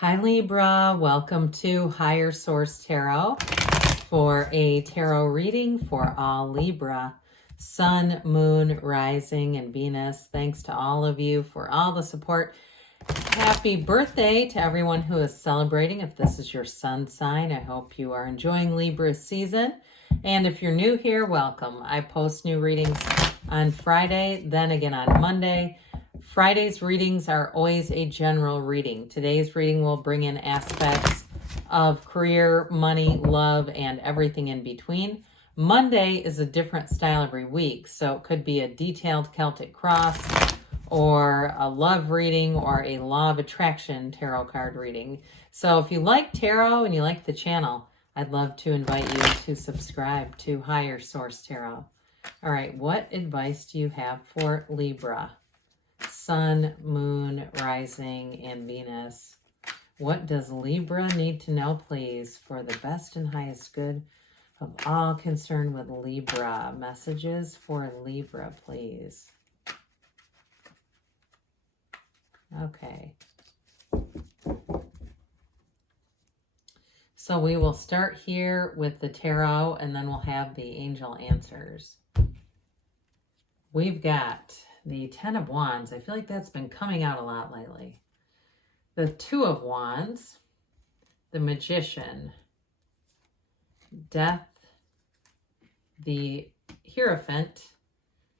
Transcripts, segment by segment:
Hi Libra, welcome to Higher Source Tarot for a tarot reading for all Libra, Sun, Moon, Rising, and Venus. Thanks to all of you for all the support. Happy birthday to everyone who is celebrating. If this is your sun sign, I hope you are enjoying Libra season. And if you're new here, welcome. I post new readings on Friday, then again on Monday. Friday's readings are always a general reading. Today's reading will bring in aspects of career, money, love, and everything in between. Monday is a different style every week, so it could be a detailed Celtic cross or a love reading or a law of attraction tarot card reading. So if you like tarot and you like the channel, I'd love to invite you to subscribe to Higher Source Tarot. All right, what advice do you have for Libra? Sun, Moon, Rising, and Venus. What does Libra need to know, please, for the best and highest good of all concerned with Libra? Messages for Libra, please. Okay. So we will start here with the tarot, and then we'll have the angel answers. We've got the Ten of Wands. I feel like that's been coming out a lot lately. The Two of Wands, the Magician, Death, the Hierophant,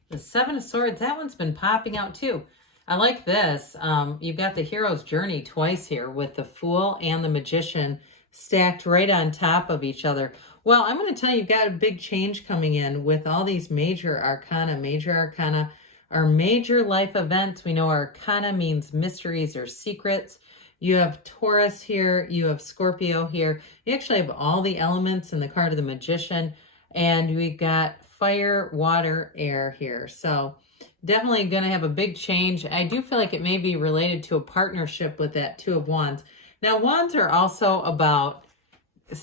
the Seven of Swords. That one's been popping out too. I like this. You've got the Hero's Journey twice here with the Fool and the Magician stacked right on top of each other. Well, I'm going to tell you, you've got a big change coming in with all these major arcana. Major arcana are major life events. We know arcana means mysteries or secrets. You have Taurus here. You have Scorpio here. You actually have all the elements in the card of the Magician. And we've got fire, water, air here. So definitely going to have a big change. I do feel like it may be related to a partnership with that Two of Wands. Now, wands are also about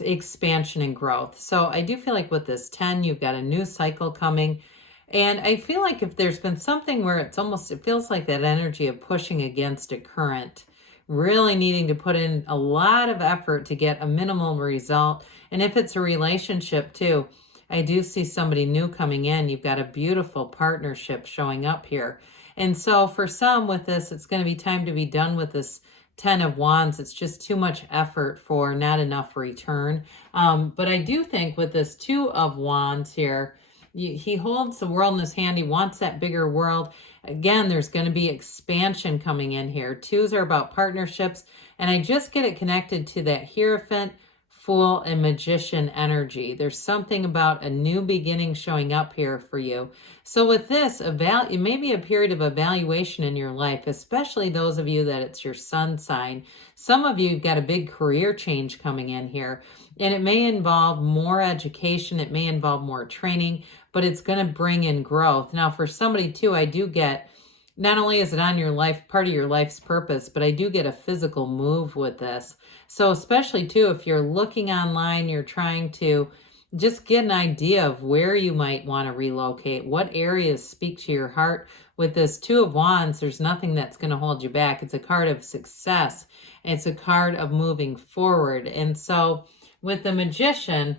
expansion and growth. So I do feel like with this 10, you've got a new cycle coming. And I feel like if there's been something where it's almost, it feels like that energy of pushing against a current, really needing to put in a lot of effort to get a minimal result. And if it's a relationship too, I do see somebody new coming in. You've got a beautiful partnership showing up here. And so for some with this, it's going to be time to be done with this Ten of Wands. It's just too much effort for not enough return. But I do think with this Two of Wands here, he holds the world in his hand. He wants that bigger world. Again, there's going to be expansion coming in here. Twos are about partnerships. And I just get it connected to that Hierophant, Fool, and Magician energy. There's something about a new beginning showing up here for you. So with this, it may be a period of evaluation in your life, especially those of you that it's your sun sign. Some of you have got a big career change coming in here, and it may involve more education. It may involve more training, but it's going to bring in growth. Now, for somebody too, I do get, not only is it on your life, part of your life's purpose, but I do get a physical move with this. So especially too, if you're looking online, you're trying to just get an idea of where you might want to relocate, what areas speak to your heart. With this Two of Wands, there's nothing that's going to hold you back. It's a card of success. It's a card of moving forward. And so with the Magician,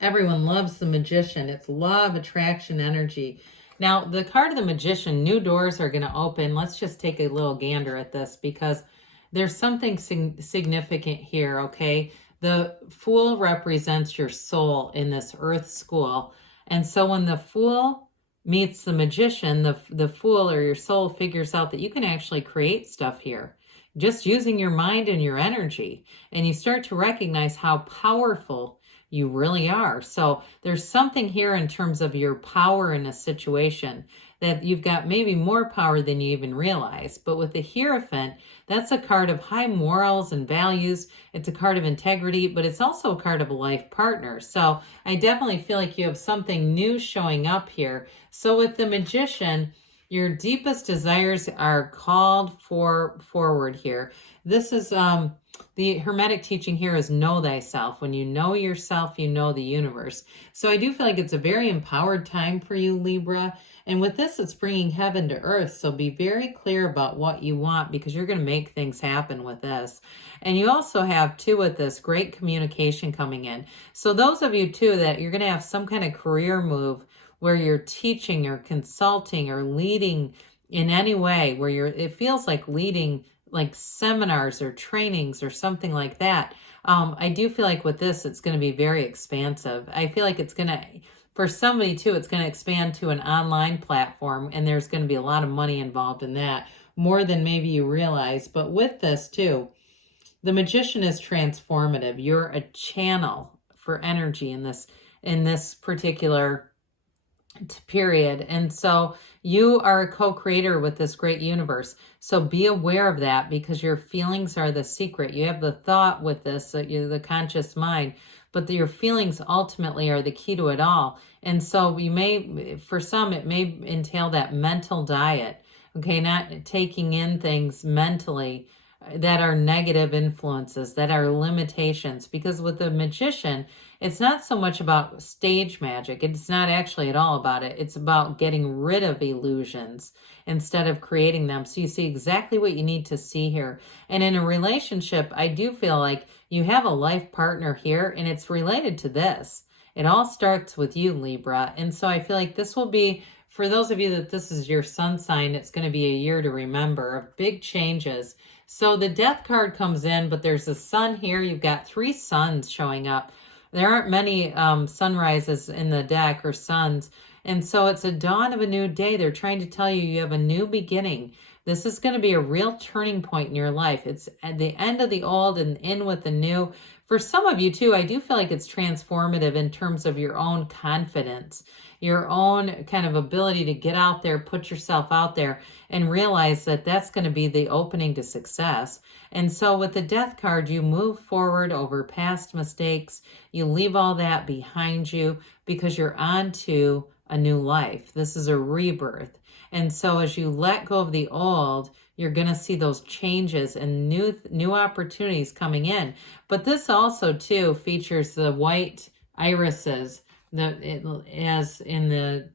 everyone loves the Magician. It's law of attraction energy. Now, the card of the Magician, new doors are going to open. Let's just take a little gander at this because there's something significant here, okay? The Fool represents your soul in this earth school. And so when the Fool meets the Magician, the Fool or your soul figures out that you can actually create stuff here just using your mind and your energy. And you start to recognize how powerful you really are. So there's something here in terms of your power in a situation that you've got maybe more power than you even realize. But with the Hierophant, that's a card of high morals and values. It's a card of integrity, but it's also a card of a life partner. So I definitely feel like you have something new showing up here. So with the Magician, Your deepest desires are called forward here. This is the Hermetic teaching here is know thyself. When you know yourself, you know the universe. So I do feel like it's a very empowered time for you, Libra. And with this, it's bringing heaven to earth. So be very clear about what you want, because you're going to make things happen with this. And you also have, too, with this, great communication coming in. So those of you, too, that you're going to have some kind of career move where you're teaching or consulting or leading in any way, where it feels like leading like seminars or trainings or something like that. I do feel like with this, it's going to be very expansive. I feel like it's going to, for somebody too, it's going to expand to an online platform, and there's going to be a lot of money involved in that, more than maybe you realize. But with this too, the Magician is transformative. You're a channel for energy in this particular period. And so you are a co-creator with this great universe. So be aware of that, because your feelings are the secret. You have the thought with this, the conscious mind, but your feelings ultimately are the key to it all. And so you may, for some, it may entail that mental diet. Okay, not taking in things mentally that are negative influences, that are limitations. Because with the Magician, it's not so much about stage magic. It's not actually at all about it. It's about getting rid of illusions instead of creating them. So you see exactly what you need to see here. And in a relationship, I do feel like you have a life partner here, and it's related to this. It all starts with you, Libra. And so I feel like this will be, for those of you that this is your sun sign, it's going to be a year to remember of big changes. So the Death card comes in, but there's a sun here. You've got 3 suns showing up. There aren't many sunrises in the deck, or suns. And so it's a dawn of a new day. They're trying to tell you you have a new beginning. This is going to be a real turning point in your life. It's at the end of the old and in with the new. For some of you too, I do feel like it's transformative in terms of your own confidence, your own kind of ability to get out there, put yourself out there, and realize that that's going to be the opening to success. And so with the Death card, you move forward over past mistakes. You leave all that behind you, because you're on to a new life. This is a rebirth. And so as you let go of the old, you're going to see those changes and new opportunities coming in. But this also too features the white irises, as in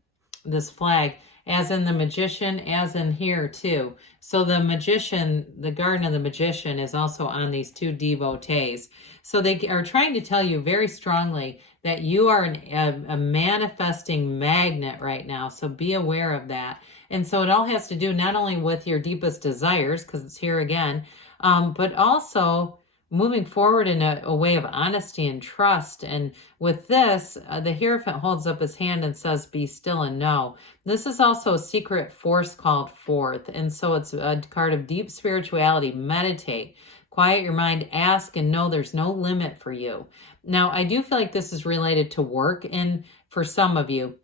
this flag, as in the Magician, as in here too. So the Magician, the Garden of the Magician, is also on these 2 devotees. So they are trying to tell you very strongly that you are a manifesting magnet right now. So be aware of that. And so it all has to do not only with your deepest desires, because it's here again, but also moving forward in a way of honesty and trust. And with this, the Hierophant holds up his hand and says, be still and know. This is also a secret force called forth. And so it's a card of deep spirituality. Meditate, quiet your mind, ask, and know there's no limit for you. Now, I do feel like this is related to work. And for some of you,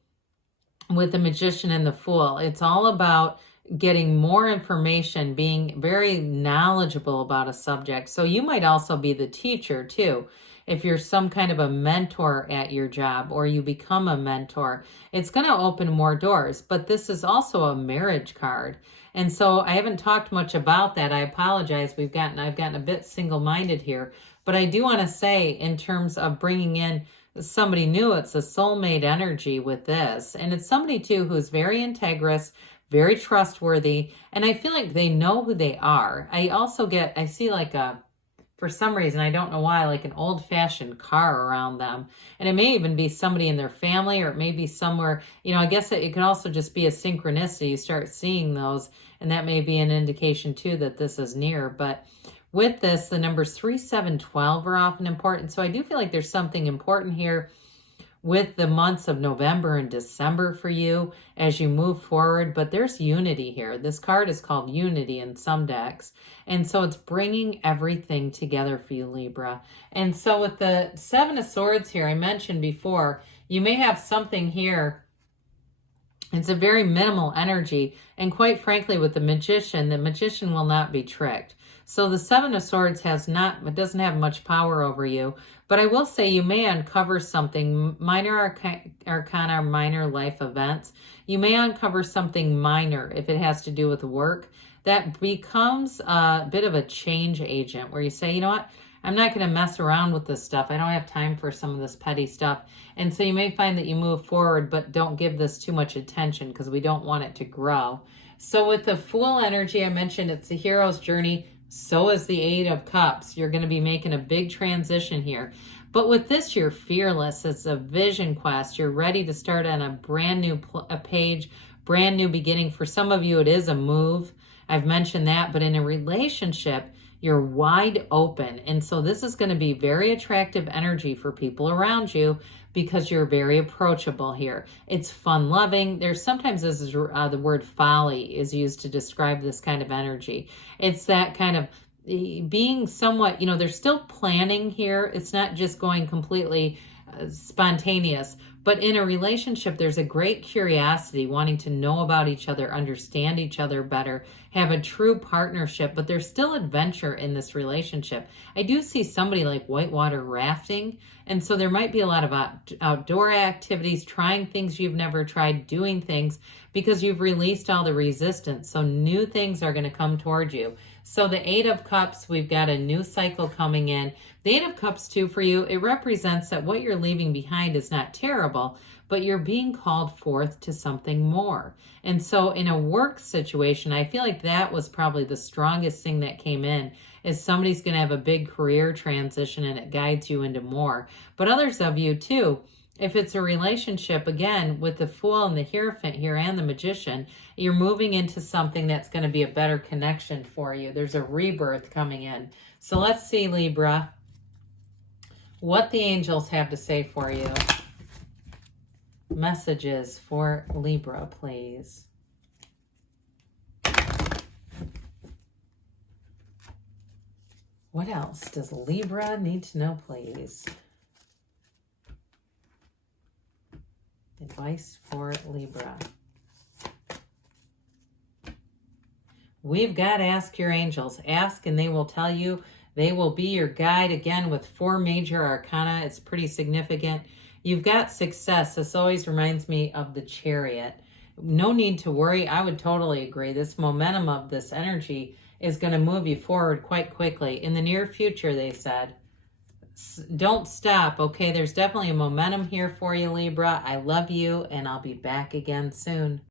with the Magician and the Fool, it's all about getting more information, being very knowledgeable about a subject. So you might also be the teacher too. If you're some kind of a mentor at your job, or you become a mentor, it's going to open more doors. But this is also a marriage card. And so I haven't talked much about that. I apologize. I've gotten a bit single-minded here. But I do want to say, in terms of bringing in somebody new, it's a soulmate energy with this. And it's somebody too who's very integrous, very trustworthy, and I feel like they know who they are. I see like for some reason, I don't know why, like an old-fashioned car around them. And it may even be somebody in their family, or it may be somewhere, I guess it can also just be a synchronicity. You start seeing those, and that may be an indication too that this is near. But with this, the numbers 3, 7, 12 are often important. So I do feel like there's something important here with the months of November and December for you as you move forward. But there's unity here. This card is called Unity in some decks. And so it's bringing everything together for you, Libra. And so with the 7 of Swords here, I mentioned before, you may have something here It's a very minimal energy. And quite frankly, with the magician will not be tricked. So the Seven of Swords doesn't have much power over you. But I will say you may uncover something, minor arcana, minor life events. You may uncover something minor if it has to do with work that becomes a bit of a change agent where you say, you know what? I'm not going to mess around with this stuff. I don't have time for some of this petty stuff. And so you may find that you move forward, but don't give this too much attention because we don't want it to grow. So with the Fool energy, I mentioned it's the hero's journey. So is the Eight of Cups. You're going to be making a big transition here. But with this, you're fearless. It's a vision quest. You're ready to start on a brand new page, brand new beginning. For some of you, it is a move. I've mentioned that. But in a relationship, you're wide open. And so this is going to be very attractive energy for people around you because you're very approachable here. It's fun loving. There's sometimes this is the word folly is used to describe this kind of energy. It's that kind of being somewhat, there's still planning here. It's not just going completely spontaneous. But in a relationship, there's a great curiosity, wanting to know about each other, understand each other better, have a true partnership, but there's still adventure in this relationship. I do see somebody like whitewater rafting, and so there might be a lot of outdoor activities, trying things you've never tried, doing things because you've released all the resistance. So new things are going to come toward you. So the Eight of Cups, we've got a new cycle coming in. The Eight of Cups, too, for you, it represents that what you're leaving behind is not terrible, but you're being called forth to something more. And so in a work situation, I feel like that was probably the strongest thing that came in, is somebody's going to have a big career transition and it guides you into more. But others of you, too, if it's a relationship, again, with the Fool and the Hierophant here and the Magician, you're moving into something that's going to be a better connection for you. There's a rebirth coming in. So let's see, Libra, what the angels have to say for you. Messages for Libra, please. What else does Libra need to know, please? Advice for Libra. We've got Ask Your Angels. Ask and they will tell you. They will be your guide, again, with 4 major arcana. It's pretty significant. You've got success. This always reminds me of the Chariot. No need to worry. I would totally agree. This momentum of this energy is going to move you forward quite quickly. In the near future, they said. Don't stop, okay? There's definitely a momentum here for you, Libra. I love you, and I'll be back again soon.